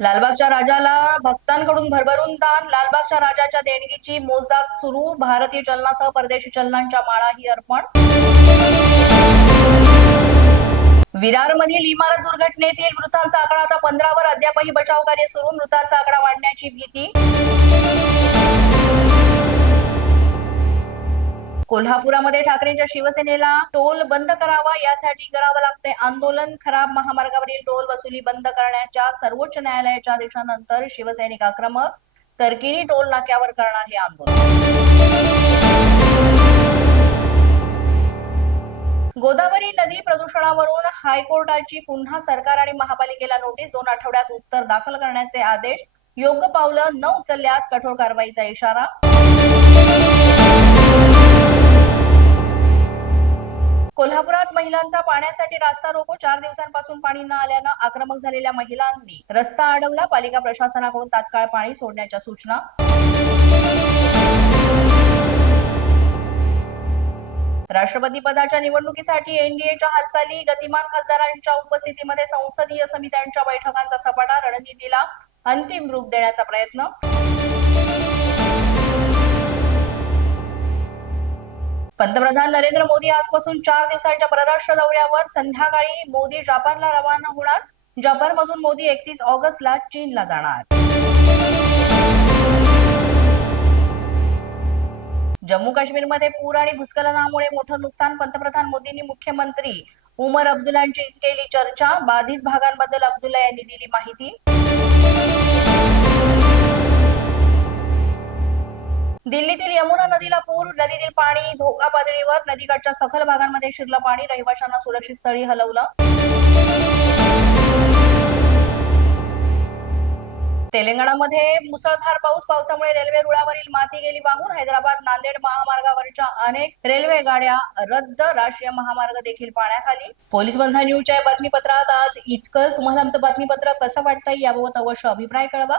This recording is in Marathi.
लालबागच्या राजाला भक्तांकडून भरभरून दान लालबागच्या राजाच्या देणगीची मोजदाद सुरू भारतीय चलनासह परदेशी चलनांच्या माळाही अर्पण. विरारमधील इमारत दुर्घटनेतील मृतांचा आकडा आता पंधरावर अद्यापही बचाव कार्य सुरू मृतांचा आकडा वाढण्याची भीती. कोल्हापुरामध्ये ठाकरेंच्या शिवसेनेला टोल बंद करावा यासाठी करावं लागते आंदोलन. खराब महामार्गावरील टोल वसुली बंद करण्याच्या सर्वोच्च न्यायालयाच्या आदेशानंतर शिवसैनिक आक्रमक तरकिनी टोल नाक्यावर करणार हे आंदोलन. गोदावरी नदी प्रदूषणावरून हायकोर्टाची पुन्हा सरकार आणि महापालिकेला नोटीस. दोन आठवड्यात उत्तर दाखल करण्याचे आदेश. योग्य पावलं न उचलल्यास कठोर कारवाईचा इशारा. महिलांचा पाण्यासाठी रास्ता रोको. चार दिवसांपासून पाणी न आल्यानं आक्रमक झालेल्या महिलांनी रस्ता अडवला. पालिका प्रशासनाकडून तात्काळ पाणी सोडण्याच्या सूचना. राष्ट्रपती पदाच्या निवडणुकीसाठी एनडीएच्या हालचाली गतिमान खासदारांच्या उपस्थितीमध्ये संसदीय समित्यांच्या बैठकांचा सपाटा रणनीतीला अंतिम रूप देण्याचा प्रयत्न. पंतप्रधान नरेंद्र मोदी आजपासून चार दिवसांच्या परराष्ट्र दौऱ्यावर संध्याकाळी मोदी जपानला रवाना होणार. जपानमधून मोदी एकतीस ऑगस्टला चीनला जाणार. जम्मू काश्मीरमध्ये पूर आणि भूस्खलनामुळे मोठं नुकसान पंतप्रधान मोदींनी मुख्यमंत्री उमर अब्दुल्लांची केली चर्चा. बाधित भागांबद्दल अब्दुल्ला यांनी दिली माहिती. दिल्लीतील यमुना नदीला पूर नदीतील पाणी धोका पातळीवर नदीकाठच्या सखल भागांमध्ये शिरलं पाणी रहिवाशांना सुरक्षित स्थळी हलवलं. तेलंगणामध्ये मुसळधार पाऊस पावसामुळे रेल्वे रुळावरील माती गेली वाहून हैदराबाद नांदेड महामार्गावरच्या अनेक रेल्वे गाड्या रद्द राष्ट्रीय महामार्ग देखील पाण्याखाली. पोलीस बंधा न्यूजच्या बातमीपत्रात आज इतकंच. तुम्हाला आमचं बातमीपत्र कसं वाटतंय याबाबत अवश्य अभिप्राय कळवा.